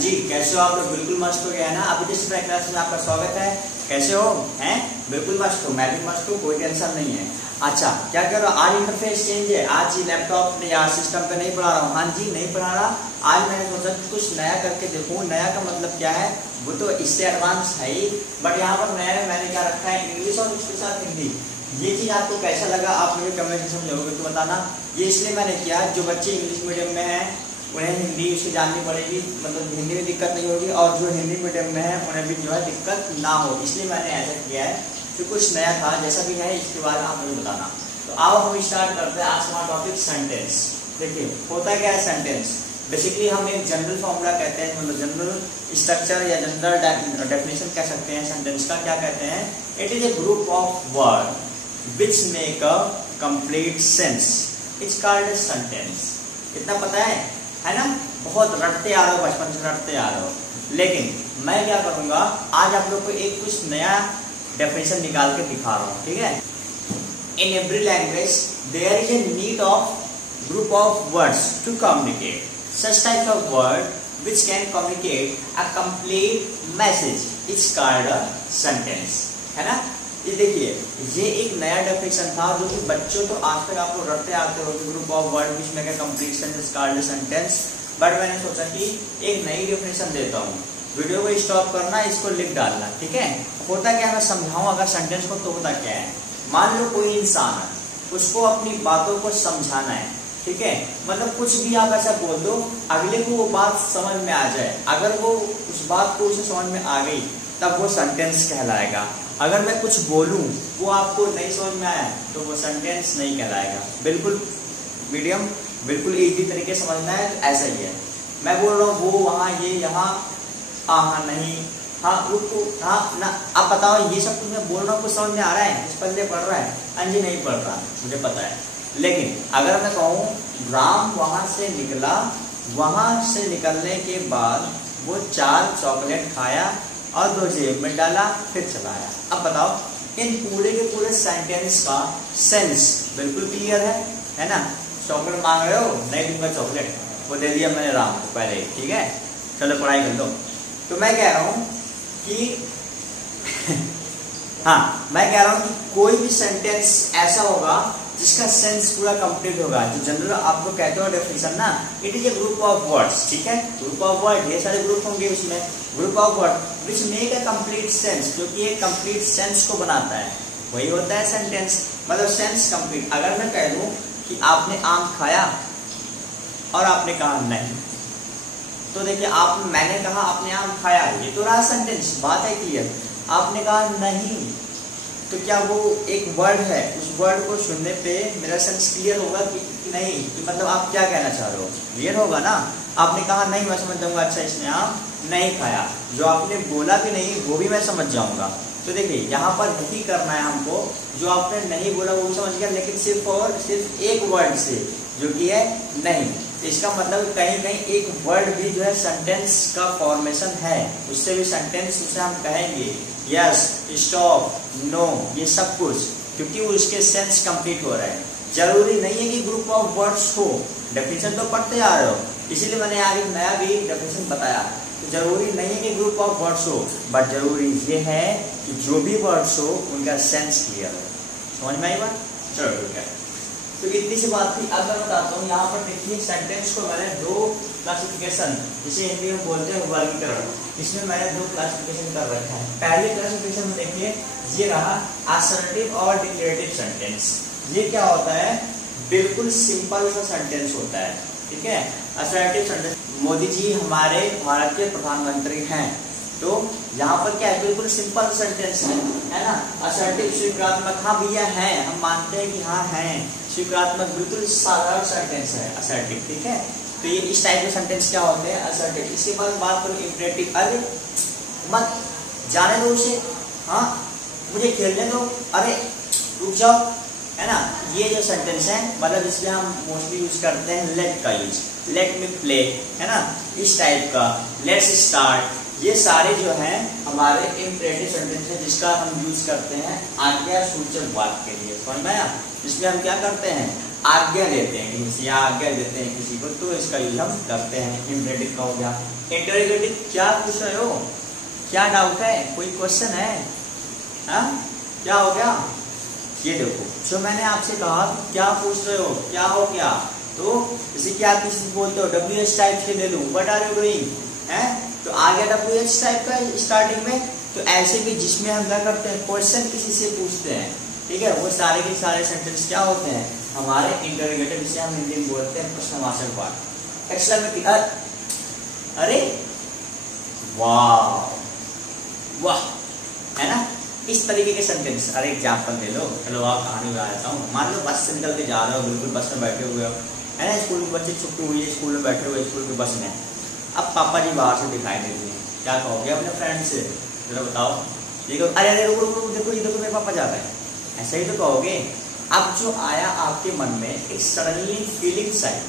जी, कैसे हो आप लोग? बिल्कुल मस्त हो गया है ना। अभी जिस क्लास में आपका स्वागत है। कैसे हो? हैं? बिल्कुल मस्त हो, मैं भी मस्त हूँ, कोई टेंशन नहीं है। अच्छा, क्या करो, आज इंटरफेस चेंज है, आज लैपटॉप या सिस्टम पे नहीं पढ़ा रहा हूँ। हाँ जी, नहीं पढ़ा रहा। आज मैंने सोचा कुछ नया करके देखूँ। नया का मतलब क्या है, वो तो इससे एडवांस है ही, बट यहाँ पर नया मैंने क्या रखा है, इंग्लिश और उसके साथ हिंदी। ये चीज़ आपको कैसा लगा आप मुझे कमेंट सेक्शन में जरूर तो बताना। ये इसलिए मैंने किया, जो बच्चे इंग्लिश मीडियम में हैं उन्हें हिंदी उसकी जाननी पड़ेगी, मतलब हिंदी में दिक्कत नहीं होगी, और जो हिंदी मीडियम में है उन्हें भी जो है दिक्कत ना हो, इसलिए मैंने ऐसा किया है। तो कुछ नया था, जैसा भी है इसके बारे में आप मुझे बताना। तो आओ हम स्टार्ट करते हैं आज हमारा टॉपिक सेंटेंस। देखिए होता क्या है सेंटेंस, बेसिकली हम एक जनरल फॉर्मूला कहते हैं, मतलब जनरल स्ट्रक्चर या जनरल डेफिनेशन कह सकते हैं सेंटेंस का। क्या कहते हैं? It is a group of word which make a complete sense, it's called sentence. इतना पता है ना? बहुत रटते आ रहे हो, बचपन से रटते आ रहे हो, लेकिन मैं क्या करूंगा आज आप लोग को एक कुछ नया डेफिनेशन निकाल के दिखा रहा हूँ, ठीक है? In every language there is a need of group of words to communicate such type of word which can communicate a complete message, it's called a sentence, है ना? ये देखिए, ये एक नया डेफिनेशन था जो कि बच्चों तो आज तक आप लोग रटते आते हो, group of word which make a complete sentence called a sentence. But मैंने सोचा कि एक नई डेफिनेशन देता हूँ। वीडियो को स्टॉप करना, इसको लिख डालना, ठीक है? होता क्या है मैं समझाऊं अगर सेंटेंस को, तो होता क्या है, मान लो कोई इंसान है, उसको अपनी बातों को समझाना है, ठीक है? मतलब कुछ भी आप ऐसा बोल दो अगले को वो बात समझ में आ जाए। अगर वो उस बात को उसे समझ में आ गई तब वो सेंटेंस कहलाएगा। अगर मैं कुछ बोलूं वो आपको नहीं समझ में आया तो वो सेंटेंस नहीं कहलाएगा। बिल्कुल मीडियम, बिल्कुल इजी तरीके से समझना है, तो ऐसा ही है। मैं बोल रहा हूँ वो वहाँ, ये यहाँ, हाँ नहीं, हाँ रुको, हाँ ना। आप बताओ ये सब कुछ मैं बोल रहा हूँ कुछ समझ में आ रहा है? इस पल्ले पढ़ रहा है? हाँ जी नहीं पढ़ रहा, मुझे पता है। लेकिन अगर मैं कहूँ राम वहां से निकला, वहां से निकलने के बाद वो 4 चॉकलेट खाया और 2 जेब में डाला, फिर चलाया। अब बताओ इन पूरे के पूरे सेंटेंस का सेंस बिल्कुल क्लियर है ना? चॉकलेट मांग रहे हो, नहीं दूंगा चॉकलेट, वो दे दिया मैंने राम को पहले ही, ठीक है? चलो पढ़ाई कर लो। तो मैं कह रहा हूं कि हाँ, मैं कह रहा हूं कि कोई भी सेंटेंस ऐसा होगा जिसका सेंस पूरा कंप्लीट होगा, जो जनरल आपको कहते हो डेफिनेशन ना, it is a group of words, ठीक है? ग्रुप ऑफ वर्ड, ये सारे ग्रुप होंगे उसमें, group of word which make a complete sense, जो कि एक कंप्लीट सेंस को बनाता है, वही होता है सेंटेंस। मतलब सेंस कंप्लीट। अगर मैं कह दूं कि आपने आम खाया और आपने कहा नहीं, तो देखिए मैंने कहा आपने आम खाया, ये तो रहा सेंटेंस, बात है क्लियर। आपने कहा नहीं, तो क्या वो एक वर्ड है, उस वर्ड को सुनने पे मेरा सेंस क्लियर होगा कि नहीं, कि मतलब आप क्या कहना चाह रहे हो, क्लियर होगा ना? आपने कहा नहीं, मैं समझ जाऊंगा अच्छा इसने आम नहीं खाया। जो आपने बोला भी नहीं वो भी मैं समझ जाऊंगा। तो देखिए यहाँ पर यही करना है हमको, जो आपने नहीं बोला वो समझ गया, लेकिन सिर्फ और सिर्फ एक वर्ड से, जो कि है नहीं। इसका मतलब कहीं कहीं एक वर्ड भी जो है सेंटेंस का फॉर्मेशन है, उससे भी सेंटेंस, उसे हम कहेंगे यस, स्टॉप, नो, ये सब कुछ, क्योंकि उसके सेंस कंप्लीट हो रहा है। जरूरी नहीं है कि ग्रुप ऑफ वर्ड्स हो, डेफिनेशन तो पढ़ते आ रहे हो, इसीलिए मैंने आगे नया भी डेफिनेशन बताया। तो जरूरी नहीं है कि ग्रुप ऑफ वर्ड्स हो, बट जरूरी ये है कि जो भी वर्ड्स हो उनका सेंस क्लियर हो। समझ में आई बात? चलो ठीक है, तो इतनी सी बात थी। अब मैं बताता हूँ, यहाँ पर देखिए सेंटेंस को मैंने 2 क्लासिफिकेशन, जिसे हिंदी में बोलते हैं वर्गीकरण, इसमें मैंने 2 क्लासिफिकेशन कर रखा है। पहले क्लासिफिकेशन में देखिए ये रहा असर्टिव और डिक्लेरेटिव सेंटेंस। ये क्या होता है? बिल्कुल सिंपल सा सेंटेंस होता है, ठीक है? असर्टिव सेंटेंस, मोदी जी हमारे भारत के प्रधानमंत्री हैं, तो यहाँ पर क्या है, बिल्कुल सिंपल सेंटेंस है ना? असर्टिव, स्वीकारात्मक, हाँ भैया है, हम मानते हैं कि हाँ है, स्वीकारात्मक, बिल्कुल साधारण सेंटेंस है असर्टिव, ठीक है? तो ये इस टाइप के सेंटेंस क्या होते हैं, असर्टिव। इसके बाद बात करो इंपरेटिव, अरे मत जाने दो उसे, हाँ मुझे खेलने दो, अरे रुक जाओ, है ना? ये जो सेंटेंस है, मतलब इसमें हम मोस्टली यूज करते हैं लेट का यूज, लेट मी प्ले, है ना? इस टाइप का, लेट्स स्टार्ट, ये सारे जो हैं हमारे इंपरेटिव सेंटेंस है, जिसका हम यूज करते हैं आज्ञा सूचक वाक्य के लिए। समझ में आया? इसमें हम क्या करते हैं, आज्ञा देते हैं किसी से, आज्ञा देते हैं किसी को, तो इसका यूज हम करते हैं। इम्परेटिव का हो गया। इंटरोगेटिव, क्या पूछ रहे हो, क्या डाउट है, कोई क्वेश्चन है? हाँ, क्या हो गया? ये देखो, जो मैंने आपसे कहा क्या पूछ रहे हो, क्या हो गया, तो जैसे कि आप किसी बोलते हो WH टाइप के ले लूं, व्हाट आर यू डूइंग, है तो आ गया WH टाइप का स्टार्टिंग में। तो ऐसे भी जिसमें हम क्या करते हैं, क्वेश्चन किसी से पूछते हैं, ठीक है, वो सारे के सारे सेंटेंस क्या होते हैं, हमारे इंटरोगेटिव, जिसे हम हिंदी में बोलते हैं प्रश्नवाचक वाक्य, एक्सक्लेमेटरी। अरे वाह वाह, है ना, इस तरीके के सेंटेंस। अरे एग्जाम्पल ले लो, चलो आप कहानी में आ जाता हूँ। मान लो बस से निकल के जा रहे हो, बिल्कुल बस में बैठे हुए हो, है ना, स्कूल के बच्चे छुट्टी हुई है, स्कूल में बैठे हुए, स्कूल की बस में। अब पापा जी बाहर से दिखाई देते हैं, क्या कहोगे अपने फ्रेंड से, जरा बताओ। देखो, अरे अरे रुको रुको, देखो ये देखो मेरे पापा जा रहे हैं, ऐसा ही तो कहोगे। अब जो आया आपके मन में एक सडनली फीलिंग्स आई,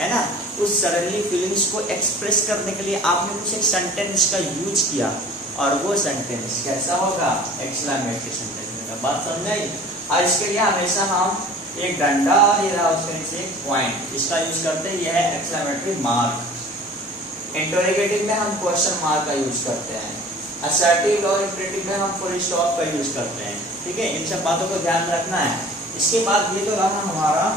है ना, उस सडनली फीलिंग्स को एक्सप्रेस करने के लिए आपने कुछ एक सेंटेंस का यूज किया, और वो सेंटेंस कैसा होगा, एक्सक्लेमेटरी सेंटेंस। बात समझ आई? और इसके लिए हमेशा हम एक डंडा और ये रहा उसके नीचे एक पॉइंट, इसका यूज करते हैं, यह है एक्सक्लेमेटरी मार्क। इंटरोगेटिव में हम क्वेश्चन मार्क का यूज करते हैं, असर्टिव और इंपरेटिव में हम फुल स्टॉप का यूज करते हैं, ठीक है। इन सब बातों को ध्यान रखना है। इसके बाद ये तो रहा हमारा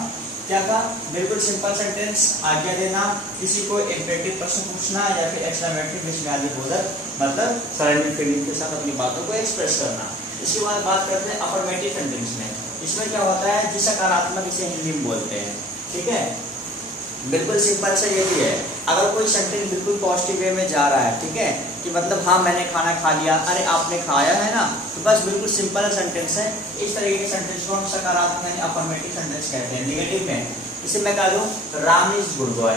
क्या था, बिल्कुल सिंपल सेंटेंस, आज्ञा देना, किसी को इंपरेटिव प्रश्न पूछना, या फिर एक्सक्लेमेटरी विस्मयादिबोधक, मतलब सडनली फीलिंग के साथ अपनी बातों को एक्सप्रेस करना। इसके बाद बात करते हैं अफर्मेटिव सेंटेंस में। इसमें क्या होता है, जिस सकारात्मक, इसे हिंदी में बोलते हैं, ठीक है। बिल्कुल सिंपल सा ये भी है, अगर कोई सेंटेंस बिल्कुल पॉजिटिव वे में जा रहा है, ठीक है, कि मतलब हाँ मैंने खाना खा लिया, अरे आपने खाया है ना, तो बस बिल्कुल सिंपल सेंटेंस है। इस तरीके के सेंटेंस को हम सकारात्मक यानी अफर्मेटिव सेंटेंस कहते हैं। नेगेटिव में इसे मैं कह दूं राम इज गुड बॉय,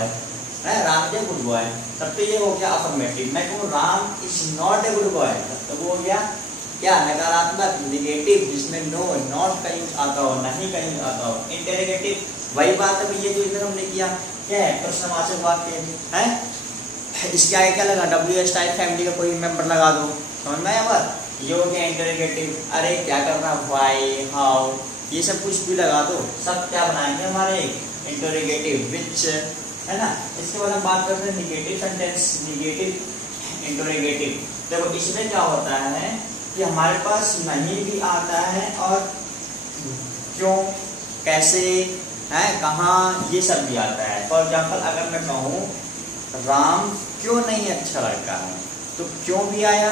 है, राम इज गुड बॉय, तब तो ये हो गया अफर्मेटिव। मैं कहूँ Ram is not a good boy, तब तो वो हो गया क्या, नकारात्मक, नेगेटिव, जिसमें नो, नॉट का यूज आता हो, नहीं का यूज आता हो। इंटरोगेटिव, वही बात है, ये जो इधर हमने किया क्या है, प्रश्नवाचक वाक्य है। इसके आगे क्या लगा, WH टाइप फैमिली का कोई मेंबर लगा दो, समझ में आया बात, ये हो गया इंटरोगेटिव। अरे क्या करना, व्हाई, हाउ, ये सब कुछ भी लगा दो, सब क्या बनाएंगे हमारे इंटरोगेटिव, विच, है ना। इसके बाद हम बात करते हैं निगेटिव सेंटेंस, निगेटिव इंटरोगेटिव। देखो इसमें क्या होता है कि हमारे पास नहीं भी आता है, और क्यों, कैसे, है, कहाँ, ये सब भी आता है। फॉर एग्जाम्पल अगर मैं कहूँ राम क्यों नहीं अच्छा लड़का है, तो क्यों भी आया,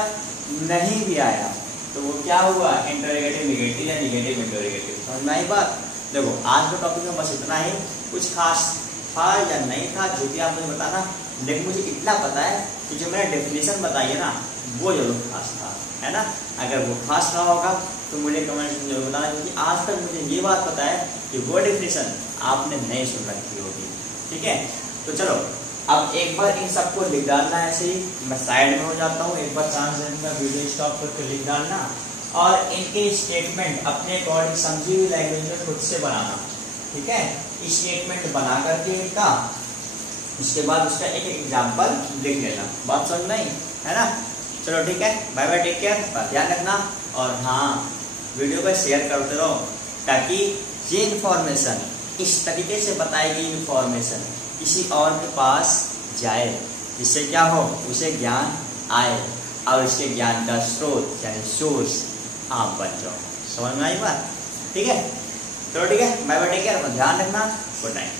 नहीं भी आया, तो वो क्या हुआ, इंटरोगेटिव निगेटिव या निगेटिव इंटरोगेटिव। समझ में आई बात। देखो आज के टॉपिक में बस इतना ही, कुछ खास था या नहीं था जो भी आप मुझे बताना, लेकिन मुझे इतना पता है कि जो मैंने डेफिनेशन बताई है ना, वो जरूर खास था, है ना। अगर वो खास रहा होगा तो मुझे कमेंट में जरूर बताना, क्योंकि आज तक मुझे ये बात पता है कि वो डेफिनेशन आपने नहीं सुन रखी होगी, ठीक है। तो चलो अब एक बार इन सबको लिख डालना है, ऐसे ही मैं साइड में हो जाता हूँ, एक बार चांस देना, वीडियो स्टॉप करके लिख डालना, और इनके स्टेटमेंट अपने अकॉर्डिंग समझी हुई लैंग्वेज में खुद से बनाना, ठीक है। स्टेटमेंट बना करके इनका, उसके बाद उसका एक एग्जाम्पल लिख लेना। बात समझ में आई, है ना। चलो ठीक है, बाय बाय, टेक केयर, ध्यान रखना, और हाँ वीडियो को शेयर करते रहो, ताकि ये इन्फॉर्मेशन, इस तरीके से बताई गई इन्फॉर्मेशन किसी और के पास जाए, जिससे क्या हो, उसे ज्ञान आए, और इसके ज्ञान का स्रोत यानी सोर्स आप बन जाओ। समझ में आई बात, ठीक है। चलो ठीक है, बाय बाय, टेक केयर, ध्यान रखना, गुड नाइट।